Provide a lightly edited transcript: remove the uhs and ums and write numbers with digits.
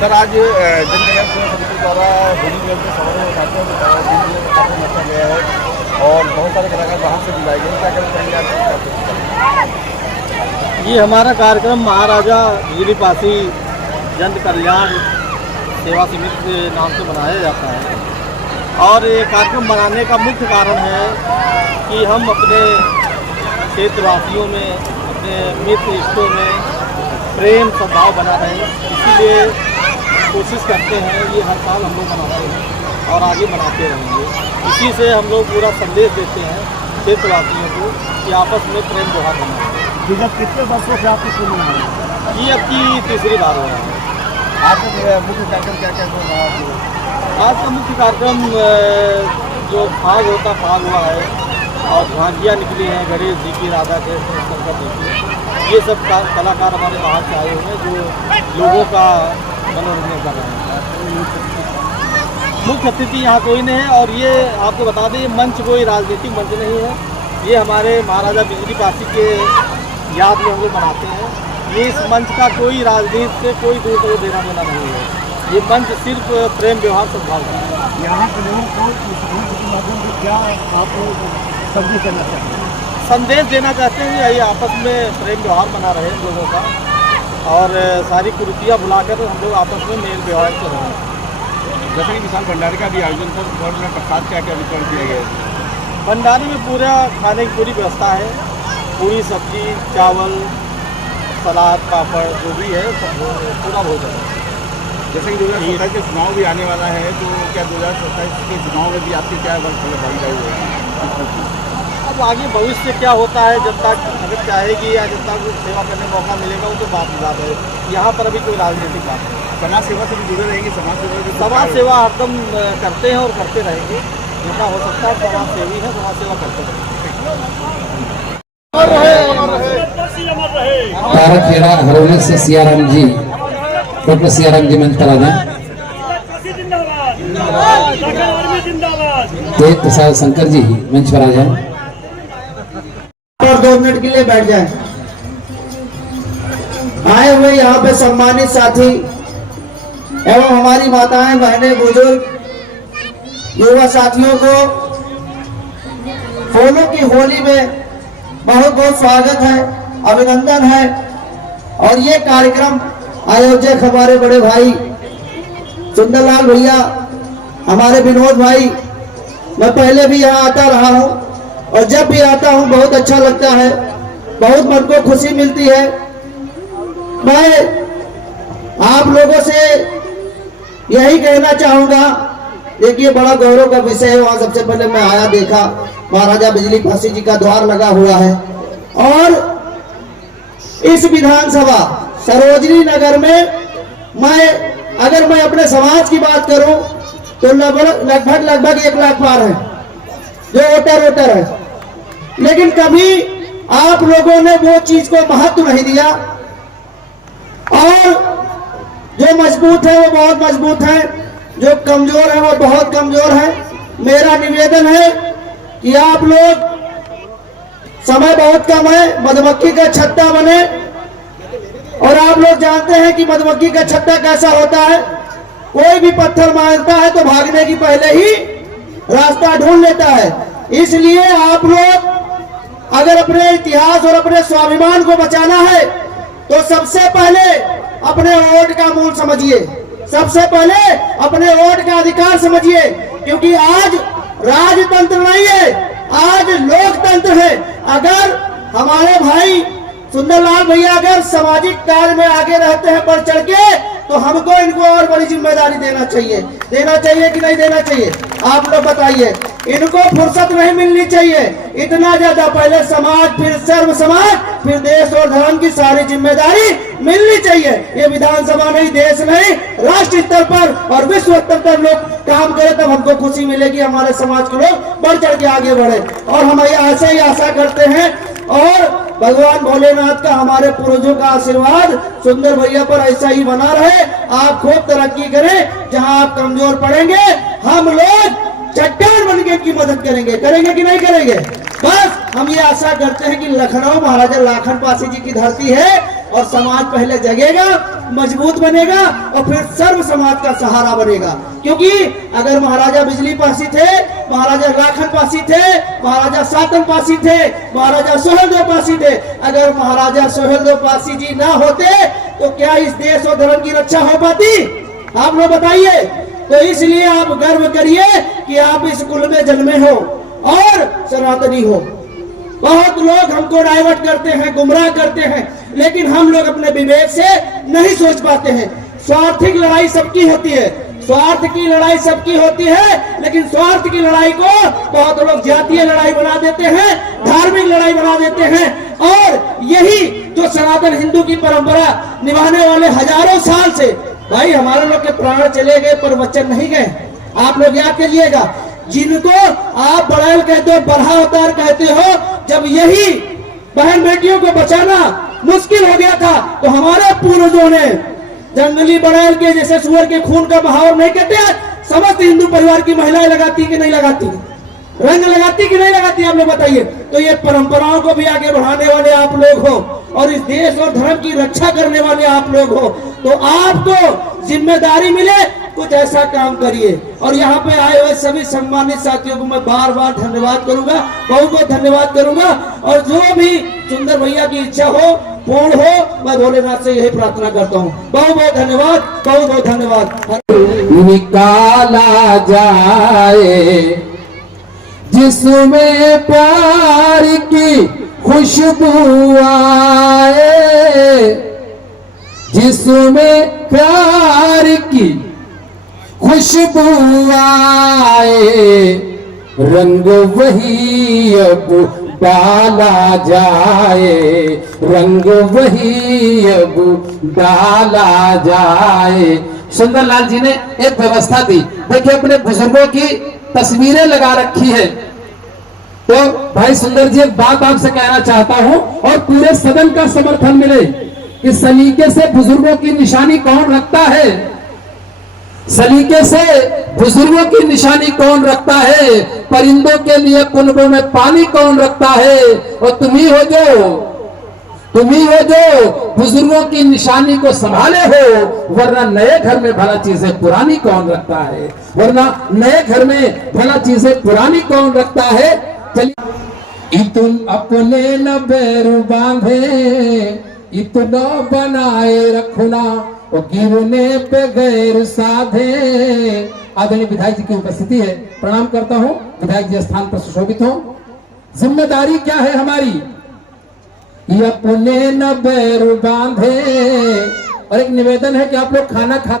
Sir आज जन कल्याण सेवा समिति द्वारा होली मिलन के समारोह रखा गया है और बहुत सारे कलाकार बाहर से बुलाए गए, क्या कहना चाहेंगे आप? ये हमारा कार्यक्रम महाराजा बिजली पासी जन कल्याण सेवा समिति के नाम से मनाया जाता है और ये कार्यक्रम मनाने का मुख्य कारण है कि हम अपने क्षेत्रवासियों में, अपने मित्र रिश्तों में प्रेम सद्भाव बना रहे, इसीलिए कोशिश करते हैं। ये हर साल हम लोग मनाते हैं और आगे मनाते रहेंगे। इसी से हम लोग पूरा संदेश देते हैं क्षेत्रवासियों को कि आपस में प्रेम व्यवहार बनाए। विगत कितने वर्षों से आप इसको मना रहे हैं? ये अब की तीसरी बार हो रहा है। आपका मुख्य कार्यक्रम क्या क्या है? आज का मुख्य कार्यक्रम जो फाग होता फाग हुआ है और झांकियाँ निकली हैं गणेश जी की, राधा कृष्ण, शंकर जी की। ये सब कलाकार हमारे बाहर से आए हुए हैं जो लोगों का मनोरंजन कर रहे हैं। मुख्य अतिथि यहाँ कोई नहीं है और ये आपको बता दें, मंच कोई राजनीतिक मंच नहीं है। ये हमारे महाराजा बिजली पासी के याद में हम लोग बनाते हैं। ये इस मंच का कोई राजनीति से कोई दूर देना देना नहीं है। ये मंच सिर्फ प्रेम व्यवहार सद्भाव का है। यहाँ के लोगों को इस मंच के माध्यम से क्या आप संदेश देना चाहते हैं? संदेश देना चाहते हैं कि ये आपस में प्रेम व्यवहार बना रहे लोगों का और सारी कुरीतियाँ भुलाकर हम लोग आपस में मेल व्यवहार कर रहे हैं। जैसे कि किसान भंडारे का भी आयोजन था और में प्रसाद क्या क्या वितरण किया गया है? भंडारे में पूरा खाने की पूरी व्यवस्था है। पूरी सब्जी, चावल, सलाद, पापड़ जो भी है सब पूरा भोजन है। जैसे कि 2027 के चुनाव भी आने वाला है, तो क्या 2027 के चुनाव में भी आपकी क्या भागीदारी होगी? अब आगे भविष्य क्या होता है, जनता अगर चाहेगी या जनता को सेवा करने का मौका मिलेगा वो तो बात है। यहाँ पर अभी कोई राजनीतिक बात नहीं। समाज सेवा से भी जुड़े रहेंगे? समाज सेवा हरदम करते हैं और करते रहेंगे। जितना हो सकता है समाज सेवी है, समाज सेवा करते रहेंगे। तारक हेरा हरोले से सियाराम जी, डॉक्टर सियाराम जी मंच पर आ जाए। तेज प्रसाद शंकर जी मंच पर आ जाए और 2 मिनट के लिए बैठ जाए। आए हुए यहाँ पे सम्मानित साथी एवं हमारी माताएं, बहनें, बुजुर्ग, युवा साथियों को फूलों की होली में बहुत बहुत स्वागत है, अभिनंदन है। और ये कार्यक्रम आयोजक हमारे बड़े भाई सुंदरलाल भैया, हमारे विनोद भाई, मैं पहले भी यहाँ आता रहा हूँ और जब भी आता हूँ बहुत अच्छा लगता है, बहुत मन को खुशी मिलती है। मैं आप लोगों से यही कहना चाहूँगा, देखिए बड़ा गौरव का विषय है। वहाँ सबसे पहले मैं आया, देखा महाराजा बिजली पासी जी का द्वार लगा हुआ है और इस विधानसभा सरोजनी नगर में अगर मैं अपने समाज की बात करूं तो लगभग 1 लाख पार है जो वोटर है, लेकिन कभी आप लोगों ने वो चीज को महत्व नहीं दिया और जो मजबूत है वो बहुत मजबूत है, जो कमजोर है वो बहुत कमजोर है। मेरा निवेदन है कि आप लोग, समय बहुत कम है, मधुमक्खी का छत्ता बने। और आप लोग जानते हैं कि मधुमक्खी का छत्ता कैसा होता है, कोई भी पत्थर मारता है तो भागने की पहले ही रास्ता ढूंढ लेता है। इसलिए आप लोग अगर अपने इतिहास और अपने स्वाभिमान को बचाना है तो सबसे पहले अपने वोट का मूल समझिए, सबसे पहले अपने वोट का अधिकार समझिए, क्योंकि आज राजतंत्र नहीं है, आज लोकतंत्र है। अगर हमारे भाई सुंदरलाल भैया अगर सामाजिक कार्य में आगे रहते हैं बढ़ चढ़ के, तो हमको इनको और बड़ी जिम्मेदारी देना चाहिए कि नहीं देना चाहिए? आप लोग बताइए। इनको फुर्सत नहीं मिलनी चाहिए इतना ज्यादा, पहले समाज, फिर सर्व समाज, फिर देश और धर्म की सारी जिम्मेदारी मिलनी चाहिए। ये विधानसभा नहीं, देश नहीं, राष्ट्र स्तर पर और विश्व स्तर पर लोग काम करें, तब हमको खुशी मिलेगी, हमारे समाज के लोग बढ़ चढ़ के आगे बढ़े। और हम ऐसे ही आशा करते हैं और भगवान भोलेनाथ का, हमारे पूर्वजों का आशीर्वाद सुंदर भैया पर ऐसा ही बना रहे। आप खूब तरक्की करें, जहां आप कमजोर पड़ेंगे हम लोग चट्टान बन के की मदद करेंगे कि नहीं करेंगे? बस हम ये आशा करते हैं कि लखनऊ महाराजा लाखन पासी जी की धरती है और समाज पहले जगेगा मजबूत बनेगा और फिर सर्व समाज का सहारा बनेगा। क्योंकि अगर महाराजा बिजली पासी थे, महाराजा लाखन पासी थे, महाराजा सातन पासी थे, महाराजा सोहेलदेव पासी थे, अगर महाराजा सोहेलदेव पासी जी ना होते तो क्या इस देश और धर्म की रक्षा हो पाती? आप लोग बताइए। तो इसलिए आप गर्व करिए कि आप इस कुल में जन्मे हो और सनातनी हो। बहुत लोग हमको डाइवर्ट करते हैं, गुमराह करते हैं, लेकिन हम लोग अपने विवेक से नहीं सोच पाते हैं। स्वार्थिक लड़ाई सबकी होती है, स्वार्थ की लड़ाई सबकी होती है, लेकिन स्वार्थ की लड़ाई को बहुत लोग जातीय लड़ाई बना देते हैं, धार्मिक लड़ाई बना देते हैं। और यही जो सनातन हिंदू की परंपरा निभाने वाले हजारों साल से, भाई हमारे लोग के प्राण चले गए पर वचन नहीं गए। आप लोग याद करिएगा, जिनको आप बड़ैल कहते हो, बरहा अवतार कहते हो, जब यही बहन बेटियों को बचाना मुश्किल हो गया था तो हमारे पूर्वजों ने जंगली बड़ैल के जैसे सुअर के खून का बहाव नहीं कहते, समस्त हिंदू परिवार की महिलाएं लगाती कि नहीं लगाती, रंग लगाती कि नहीं लगाती, आप लोग बताइए। तो ये परंपराओं को भी आगे बढ़ाने वाले आप लोग हो और इस देश और धर्म की रक्षा करने वाले आप लोग हो। तो आपको जिम्मेदारी मिले, कुछ ऐसा काम करिए। और यहाँ पे आए हुए सभी सम्मानित साथियों को मैं बार बार धन्यवाद करूंगा, बहुत बहुत धन्यवाद करूंगा। और जो भी सुंदर भैया की इच्छा हो, पूर्ण हो, मैं भोलेनाथ से यही प्रार्थना करता हूँ। बहुत बहुत धन्यवाद, बहुत बहुत धन्यवाद। निकाला जाए जिसमें प्यार की खुशबू आए, जिसमें प्यार की खुशबू आए, रंग वही अब डाला जाए, रंग वही अब डाला जाए। सुंदरलाल जी ने एक व्यवस्था दी, देखिए अपने बुजुर्गों की तस्वीरें लगा रखी है। तो भाई सुंदर जी एक बात आपसे कहना चाहता हूं और पूरे सदन का समर्थन मिले, इस सलीके से बुजुर्गों की निशानी कौन रखता है, सलीके से बुजुर्गों की निशानी कौन रखता है, परिंदों के लिए कुनबों में पानी कौन रखता है, और तुम ही हो जो बुजुर्गों की निशानी को संभाले हो, वरना नए घर में भला चीजें पुरानी कौन रखता है, वरना नए घर में भला चीजें पुरानी कौन रखता है। चलिए, तुम अपने न बैरू बांधे, इतना बनाए रखना, और गिरने पे गैर साधे। आदरणीय विधायक जी की उपस्थिति है, प्रणाम करता हूं। विधायक जी स्थान पर सुशोभित हो। जिम्मेदारी क्या है हमारी, अपने न बैर बांधे। और एक निवेदन है कि आप लोग खाना खा